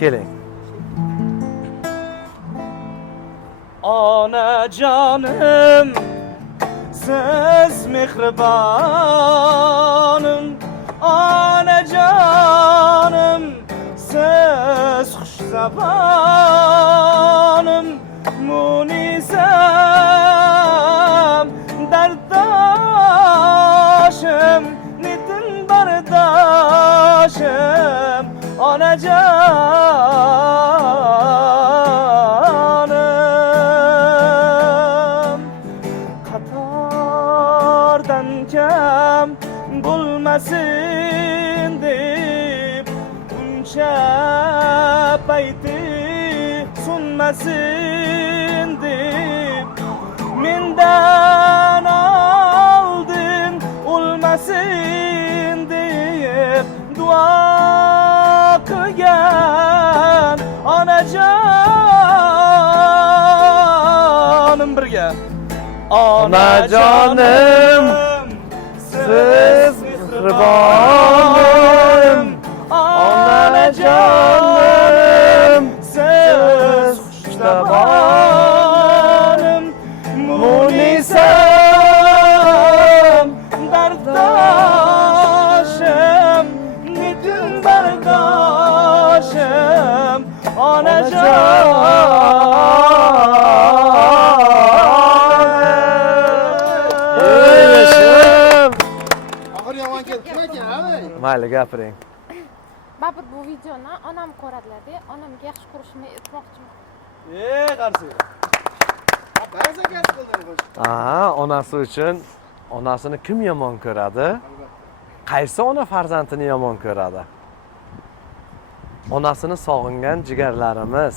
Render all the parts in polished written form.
Keling. Onajonim, siz mehribonim. Onajonim, siz xushzabonim. Munisam, darddoshim, netin bardoshim. Onajonim, qatordan kam bo'lmasin deb buncha payti sunmasin deb mendan oldin o'lmasin deb duo qilgan onajonim birga. Onajonim, siz mehribonim. Onajonim, siz xushtabonim. Munisam, darddoshim, netin bardoshim. Oxir yomon ketdi ekan. Mayli, gapiring. Babur bu videoni onam ko'radilar-da, onamga yaxshi ko'rishimni aytmoqchiman. Qarshi. Ba'zi gaz qildingiz. Onasi uchun onasini kim yomon ko'radi? Qaysi ona farzandini yomon ko'radi? Onasini sog'ingan jigarlarimiz,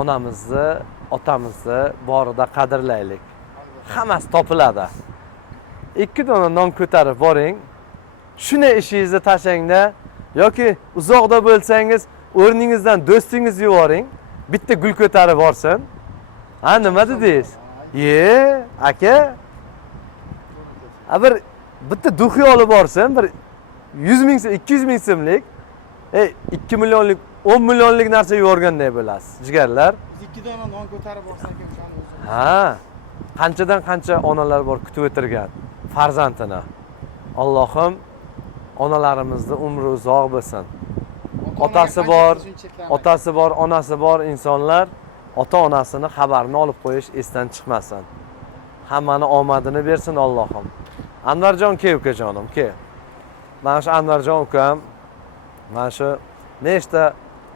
onamizni, otamizni borida qadrlaylik. Hammasi topiladi. 2 dona non ko'tarib boring. Shuni ishingizni tashlang-da yoki uzoqda bo'lsangiz, o'rningizdan do'stingizni yuboring. Bitta gul ko'tarib borsin. Nima dedingiz? Aka. Bitta duxi olib borsin, bir 100 ming, 200 ming so'mlik. 2 millionlik, 10 millionlik narsa yuborganday bo'lasiz, jigarlar. Biz 2 dona non ko'tarib borsak ham shuni o'zi. Qanchadan qancha onalar bor kutib o'tirgan farzandini. Allohim onalarimizni umri uzoq bo'lsin. Otasi bor, onasi bor insonlar ota-onasini xabarini olib qo'yish esdan chiqmasin. Hammani omadini bersin Allohim. Anvarjon ukajonim, ke. Mana shu Anvarjon ukam, mana shu nechta